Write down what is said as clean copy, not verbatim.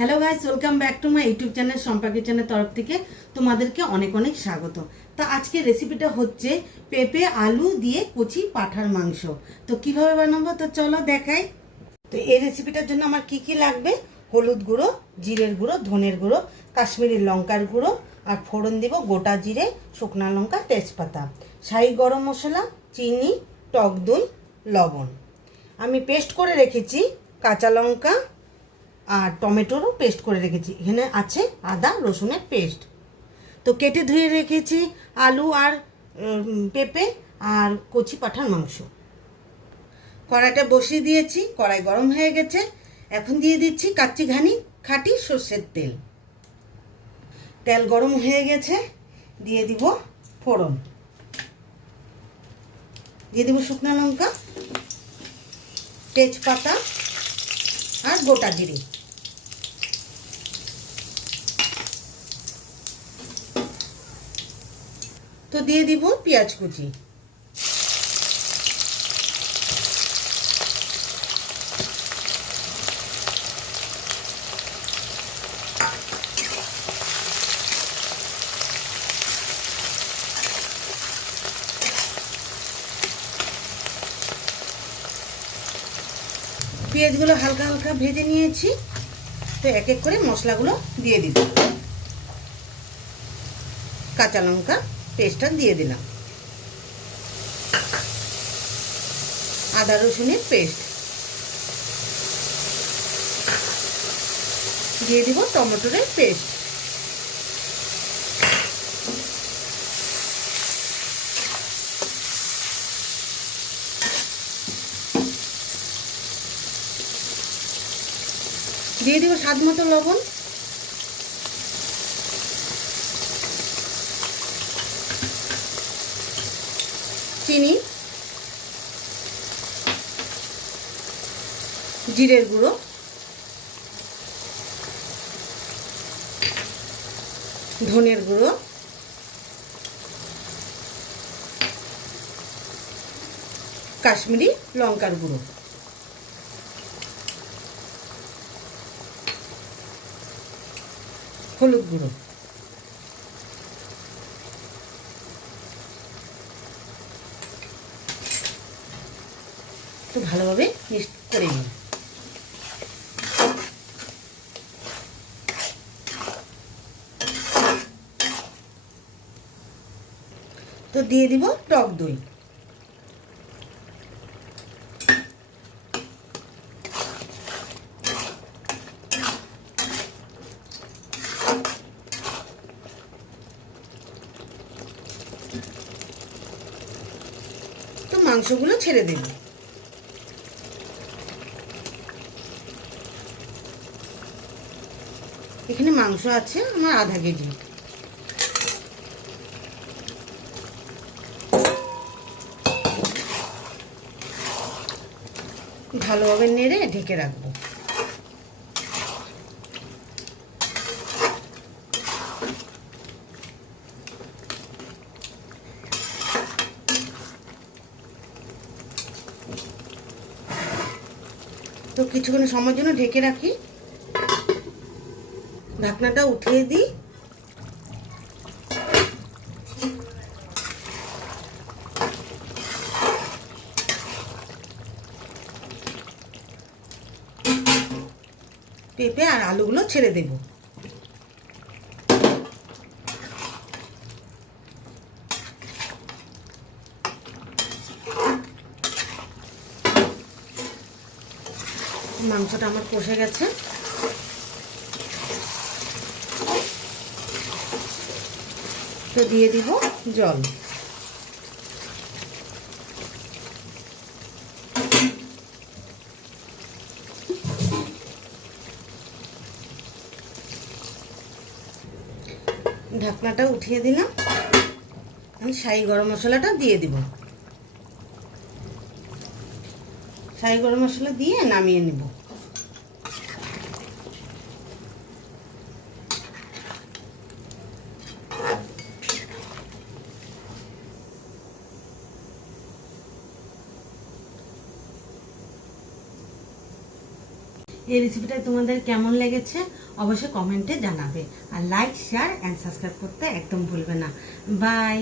Hello guys, welcome back to my YouTube channel Shampa কিচেনের তরফ থেকে তোমাদেরকে অনেক অনেক স্বাগত। তো আজকে রেসিপিটা হচ্ছে পেঁপে আলু দিয়ে কচি পাঁঠার মাংস। তো কিভাবে বানাবো তো চলো দেখাই। তো এই রেসিপিটার জন্য আমার কি কি লাগবে: হলুদ গুঁড়ো, জিরের গুঁড়ো, ধনের গুঁড়ো, কাশ্মীরি লঙ্কার গুঁড়ো, আর ফোড়ন দিব গোটা জিরে, শুকনো লঙ্কা, তেজপাতা, শাহি গরম মশলা, চিনি, টক দই, লবণ। আমি পেস্ট করে রেখেছি কাঁচা লঙ্কা আর টমেটোরও পেস্ট করে রেখেছি। এখানে আছে আদা রসুনের পেস্ট। তো কেটে ধুয়ে রেখেছি আলু আর পেঁপে আর কচি পাঁঠার মাংস। কড়াইটা বসিয়ে দিয়েছি, কড়াই গরম হয়ে গেছে। এখন দিয়ে দিচ্ছি কাচ্চি ঘানি খাঁটি সর্ষের তেল। তেল গরম হয়ে গেছে, দিয়ে দিব ফোড়ন, দিয়ে দিব শুকনো লঙ্কা, তেজপাতা আর গোটা জিরে। তো দিয়ে দিব পেঁয়াজ কুচি। পেঁয়াজগুলো হালকা হালকা ভেজে নিয়েছি। তো এক এক করে মশলাগুলো দিয়ে দিব। কাঁচা লঙ্কা পেস্টটা দিয়ে দিলাম, আদা রসুনের পেস্ট দিয়ে দিব, টমেটোর পেস্ট, দিয়ে দিব স্বাদ মতো লবণ, চিনি, জিরের গুঁড়ো, ধনের গুঁড়ো, কাশ্মীরি লঙ্কার গুঁড়ো, হলুদ গুঁড়ো। তো ভালোভাবে মিক্স করে নিই। তো দিয়ে দিব টক দই, তো মাংসগুলো ছেড়ে দেব। এখানে মাংস আছে আমার আধা কেজি। ভালোভাবে নেড়ে ঢেকে রাখবো। তো কিছুক্ষণ সময়ের জন্য ঢেকে রাখি। ঢাকনাটা উঠিয়ে দিই। পেঁপে আর আলুগুলো ছেড়ে দেব। মাংসটা আমার কষে গেছে। তো দিয়ে দিব জল। ঢাকনাটা উঠিয়ে দিলাম। আমি শাহি গরম মশলাটা দিয়ে দিব। শাহি গরম মশলা দিয়ে নামিয়ে নেব। এই রেসিপিটা তোমাদের কেমন লেগেছে অবশ্যই কমেন্টে জানাবে। আর লাইক, শেয়ার অ্যান্ড সাবস্ক্রাইব করতে একদম ভুলবে না। বাই।